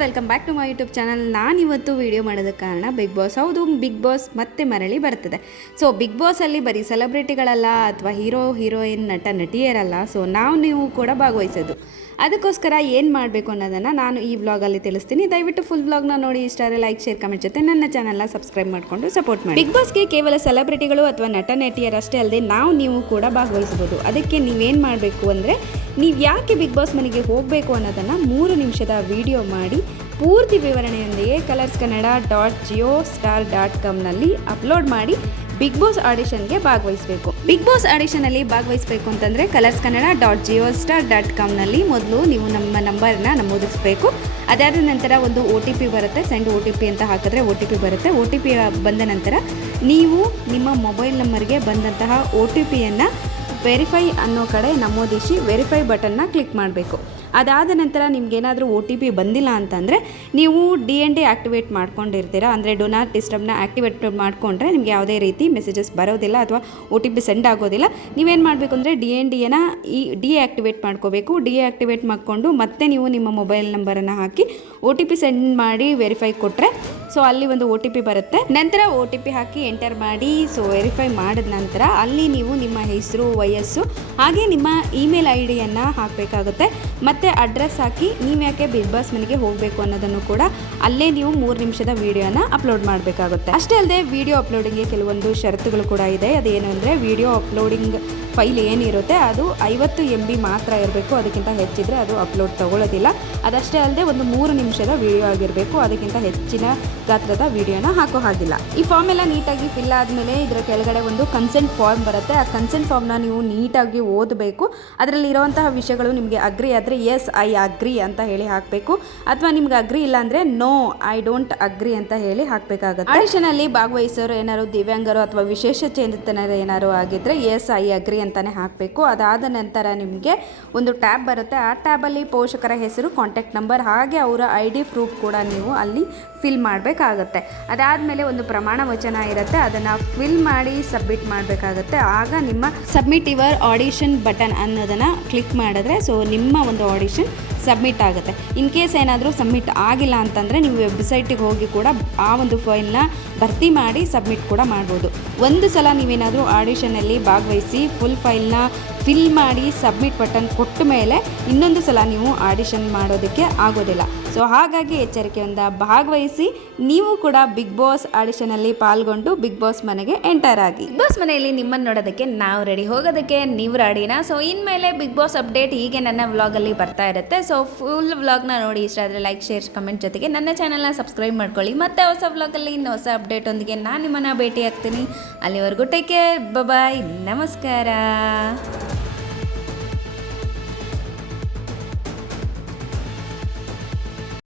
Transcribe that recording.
Welcome back to my YouTube channel. ನಾನಿವತ್ತು video ಮಾಡೋದಕ್ಕೆ ಕಾರಣ ಬಿಗ್ ಬಾಸ್. ಹೌದು, ಬಿಗ್ ಬಾಸ್ ಮತ್ತೆ ಮರಳಿ ಬರ್ತದೆ. ಸೊ ಬಿಗ್ ಬಾಸಲ್ಲಿ ಬರೀ ಸೆಲೆಬ್ರಿಟಿಗಳಲ್ಲ ಅಥವಾ ಹೀರೋಯಿನ್ ನಟಿಯರಲ್ಲ. ಸೊ ನೀವು ಕೂಡ ಭಾಗವಹಿಸೋದು. ಅದಕ್ಕೋಸ್ಕರ ಏನು ಮಾಡಬೇಕು ಅನ್ನೋದನ್ನು ನಾನು ಈ ವ್ಲಾಗಲ್ಲಿ ತಿಳಿಸ್ತೀನಿ. ದಯವಿಟ್ಟು ಫುಲ್ ವ್ಲಾಗ್ನ ನೋಡಿ. ಇಷ್ಟ ಆದರೆ ಲೈಕ್, ಶೇರ್, ಕಮೆಂಟ್ ಜೊತೆ ನನ್ನ ಚಾನಲ್ನ ಸಬ್ಸ್ಕ್ರೈಬ್ ಮಾಡಿಕೊಂಡು ಸಪೋರ್ಟ್ ಮಾಡಿ. ಬಿಗ್ ಬಾಸ್ಗೆ ಕೇವಲ ಸೆಲೆಬ್ರಿಟಿಗಳು ಅಥವಾ ನಟಿಯರಷ್ಟೇ ಅಲ್ಲದೆ ನೀವು ಕೂಡ ಭಾಗವಹಿಸಬಹುದು. ಅದಕ್ಕೆ ನೀವೇನು ಮಾಡಬೇಕು ಅಂದರೆ, ನೀವು ಯಾಕೆ ಬಿಗ್ ಬಾಸ್ ಮನೆಗೆ ಹೋಗಬೇಕು ಅನ್ನೋದನ್ನು 3 ನಿಮಿಷದ ವಿಡಿಯೋ ಮಾಡಿ ಪೂರ್ತಿ ವಿವರಣೆಯೊಂದಿಗೆ colorskannada.jiostar.com ಅಪ್ಲೋಡ್ ಮಾಡಿ ಬಿಗ್ ಬಾಸ್ ಆಡಿಷನ್ಗೆ ಭಾಗವಹಿಸಬೇಕು. ಬಿಗ್ ಬಾಸ್ ಆಡಿಷನಲ್ಲಿ ಭಾಗವಹಿಸಬೇಕು ಅಂತಂದರೆ colorskannada.jiostar.com ಮೊದಲು ನೀವು ನಮ್ಮ ನಂಬರ್ನ ನಮೂದಿಸಬೇಕು. ಅದಾದ ನಂತರ ಒಂದು OTP ಬರುತ್ತೆ. ಸೆಂಡ್ OTP ಅಂತ ಹಾಕಿದ್ರೆ OTP ಬರುತ್ತೆ. OTP ಬಂದ ನಂತರ ನೀವು ನಿಮ್ಮ ಮೊಬೈಲ್ ನಂಬರ್ಗೆ ಬಂದಂತಹ OTPಯನ್ನು ವೆರಿಫೈ ಅನ್ನೋ ಕಡೆ ನಮೂದಿಸಿ ವೆರಿಫೈ ಬಟನ್ನ ಕ್ಲಿಕ್ ಮಾಡಬೇಕು. ಅದಾದ ನಂತರ ನಿಮಗೇನಾದರೂ OTP ಬಂದಿಲ್ಲ ಅಂತಂದರೆ ನೀವು DND ಆ್ಯಕ್ಟಿವೇಟ್ ಮಾಡ್ಕೊಂಡಿರ್ತೀರ, ಅಂದರೆ ಡೋ ನಾಟ್ ಡಿಸ್ಟರ್ಬ್ನ ಆ್ಯಕ್ಟಿವೇಟ್ ಮಾಡಿಕೊಂಡ್ರೆ ನಿಮಗೆ ಯಾವುದೇ ರೀತಿ ಮೆಸೇಜಸ್ ಬರೋದಿಲ್ಲ ಅಥವಾ OTP ಸೆಂಡ್ ಆಗೋದಿಲ್ಲ. ನೀವೇನು ಮಾಡಬೇಕು ಅಂದರೆ DNDಯನ್ನು ಡಿಆ್ಯಕ್ಟಿವೇಟ್ ಮಾಡ್ಕೋಬೇಕು. ಡಿಆ್ಯಕ್ಟಿವೇಟ್ ಮಾಡಿಕೊಂಡು ಮತ್ತೆ ನೀವು ನಿಮ್ಮ ಮೊಬೈಲ್ ನಂಬರನ್ನು ಹಾಕಿ OTP ಸೆಂಡ್ ಮಾಡಿ ವೆರಿಫೈ ಕೊಟ್ಟರೆ ಸೊ ಅಲ್ಲಿ ಒಂದು OTP ಬರುತ್ತೆ. ನಂತರ OTP ಹಾಕಿ ಎಂಟರ್ ಮಾಡಿ ಸೊ ವೆರಿಫೈ ಮಾಡಿದ ನಂತರ ಅಲ್ಲಿ ನೀವು ನಿಮ್ಮ ಹೆಸರು, ವಯಸ್ಸು ಹಾಗೆ ನಿಮ್ಮ ಇಮೇಲ್ IDಯನ್ನು ಹಾಕಬೇಕಾಗುತ್ತೆ. ಮತ್ತು ಅಡ್ರೆಸ್ ಹಾಕಿ ನೀವು ಯಾಕೆ ಬಿಗ್ ಬಾಸ್ ಮನೆಗೆ ಹೋಗಬೇಕು ಅನ್ನೋದನ್ನು ಕೂಡ ಅಲ್ಲೇ ನೀವು 3 ನಿಮಿಷದ ವಿಡಿಯೋನ ಅಪ್ಲೋಡ್ ಮಾಡಬೇಕಾಗುತ್ತೆ. ಅಷ್ಟೇ ಅಲ್ಲದೆ ವಿಡಿಯೋ ಅಪ್ಲೋಡಿಂಗ್ಗೆ ಕೆಲವೊಂದು ಷರತ್ತುಗಳು ಕೂಡ ಇದೆ. ಅದೇನು ಅಂದರೆ ವಿಡಿಯೋ ಅಪ್ಲೋಡಿಂಗ್ ಫೈಲ್ ಏನಿರುತ್ತೆ ಅದು 50 MB ಮಾತ್ರ ಇರಬೇಕು. ಅದಕ್ಕಿಂತ ಹೆಚ್ಚಿದ್ರೆ ಅದು ಅಪ್ಲೋಡ್ ತಗೊಳ್ಳೋದಿಲ್ಲ. ಅದಷ್ಟೇ ಅಲ್ಲದೆ ಒಂದು 3 ನಿಮಿಷದ ವಿಡಿಯೋ ಆಗಿರಬೇಕು. ಅದಕ್ಕಿಂತ ಹೆಚ್ಚಿನ ಗಾತ್ರದ ವಿಡಿಯೋನ ಹಾಕೋ ಹಾಗಿಲ್ಲ. ಈ ಫಾರ್ಮ್ ಎಲ್ಲ ನೀಟಾಗಿ ಫಿಲ್ ಆದಮೇಲೆ ಇದರ ಕೆಳಗಡೆ ಒಂದು ಕನ್ಸೆಂಟ್ ಫಾರ್ಮ್ ಬರುತ್ತೆ. ಆ ಕನ್ಸೆಂಟ್ ಫಾರ್ಮ್ನ ನೀವು ನೀಟಾಗಿ ಓದಬೇಕು. ಅದರಲ್ಲಿ ಇರುವಂತಹ ವಿಷಯಗಳು ನಿಮಗೆ ಅಗ್ರಿ ಆದರೆ ಎಸ್ ಐ ಅಗ್ರಿ ಅಂತ ಹೇಳಿ ಹಾಕಬೇಕು. ಅಥವಾ ನಿಮ್ಗೆ ಅಗ್ರಿ ಇಲ್ಲ ಅಂದರೆ ನೋ ಐ ಡೋಂಟ್ ಅಗ್ರಿ ಅಂತ ಹೇಳಿ ಹಾಕಬೇಕಾಗುತ್ತೆ. ಆಡಿಷನಲ್ಲಿ ಭಾಗವಹಿಸೋರು ಏನಾದ್ರು ದಿವ್ಯಾಂಗರು ಅಥವಾ ವಿಶೇಷ ಚೇತನರು ಏನಾದ್ರು ಆಗಿದ್ದರೆ ಎಸ್ ಐ ಅಗ್ರಿ ಅಂತಾನೆ ಹಾಕಬೇಕು. ಅದಾದ ನಂತರ ನಿಮಗೆ ಒಂದು ಟ್ಯಾಬ್ ಬರುತ್ತೆ. ಆ ಟ್ಯಾಬಲ್ಲಿ ಪೋಷಕರ ಹೆಸರು, ಕಾಂಟ್ಯಾಕ್ಟ್ ನಂಬರ್ ಹಾಗೆ ಅವರ ID ಪ್ರೂಫ್ ಕೂಡ ನೀವು ಅಲ್ಲಿ ಫಿಲ್ ಮಾಡಬೇಕಾಗತ್ತೆ. ಅದಾದಮೇಲೆ ಒಂದು ಪ್ರಮಾಣ ವಚನ ಇರುತ್ತೆ, ಅದನ್ನು ಫಿಲ್ ಮಾಡಿ ಸಬ್ಮಿಟ್ ಮಾಡಬೇಕಾಗತ್ತೆ. ಆಗ ನಿಮ್ಮ ಸಬ್ಮಿಟ್ ಯುವರ್ ಆಡಿಷನ್ ಬಟನ್ ಅನ್ನೋದನ್ನು ಕ್ಲಿಕ್ ಮಾಡಿದ್ರೆ ಸೊ ನಿಮ್ಮ ಒಂದು ಆಡಿಷನ್ ಸಬ್ಮಿಟ್ ಆಗುತ್ತೆ. ಇನ್ ಕೇಸ್ ಏನಾದರೂ ಸಬ್ಮಿಟ್ ಆಗಿಲ್ಲ ಅಂತಂದರೆ ನೀವು ವೆಬ್ಸೈಟಿಗೆ ಹೋಗಿ ಕೂಡ ಆ ಒಂದು ಫೈಲ್ನ ಭರ್ತಿ ಮಾಡಿ ಸಬ್ಮಿಟ್ ಕೂಡ ಮಾಡ್ಬೋದು. ಒಂದು ಸಲ ನೀವೇನಾದರೂ ಆಡಿಷನಲ್ಲಿ ಭಾಗವಹಿಸಿ ಫುಲ್ ಫೈಲ್ನ ಫಿಲ್ ಮಾಡಿ ಸಬ್ಮಿಟ್ ಬಟನ್ ಕೊಟ್ಟ ಮೇಲೆ ಇನ್ನೊಂದು ಸಲ ನೀವು ಆಡಿಷನ್ ಮಾಡೋದಕ್ಕೆ ಆಗೋದಿಲ್ಲ. ಸೊ ಹಾಗಾಗಿ ಎಚ್ಚರಿಕೆಯಿಂದ ಭಾಗವಹಿಸಿ ನೀವು ಕೂಡ ಬಿಗ್ ಬಾಸ್ ಆಡಿಷನಲ್ಲಿ ಪಾಲ್ಗೊಂಡು ಬಿಗ್ ಬಾಸ್ ಮನೆಗೆ ಎಂಟರ್ ಆಗಿ. ಬಿಗ್ ಬಾಸ್ ಮನೆಯಲ್ಲಿ ನಿಮ್ಮನ್ನು ನೋಡೋದಕ್ಕೆ ನಾವು ರೆಡಿ, ಹೋಗೋದಕ್ಕೆ ನೀವು ರೆಡಿನಾ? ಸೊ ಇನ್ಮೇಲೆ ಬಿಗ್ ಬಾಸ್ ಅಪ್ಡೇಟ್ ಹೀಗೆ ನನ್ನ ವ್ಲಾಗಲ್ಲಿ ಬರ್ತಾ ಇರುತ್ತೆ. ಸೊ ಫುಲ್ ವ್ಲಾಗ್ನ ನೋಡಿ. ಇಷ್ಟ ಆದರೆ ಲೈಕ್, ಶೇರ್, ಕಮೆಂಟ್ ಜೊತೆಗೆ ನನ್ನ ಚಾನಲ್ನ ಸಬ್ಸ್ಕ್ರೈಬ್ ಮಾಡ್ಕೊಳ್ಳಿ. ಮತ್ತೆ ಹೊಸ ವ್ಲಾಗಲ್ಲಿ ಇನ್ನು ಹೊಸ ಅಪ್ಡೇಟ್ ಒಂದಿಗೆ ನಾನು ನಿಮ್ಮನ್ನು ಭೇಟಿ ಆಗ್ತೀನಿ. ಅಲ್ಲಿವರೆಗೂ ಟೇಕ್ ಕೇರ್, ಬಾಯ್, ನಮಸ್ಕಾರ.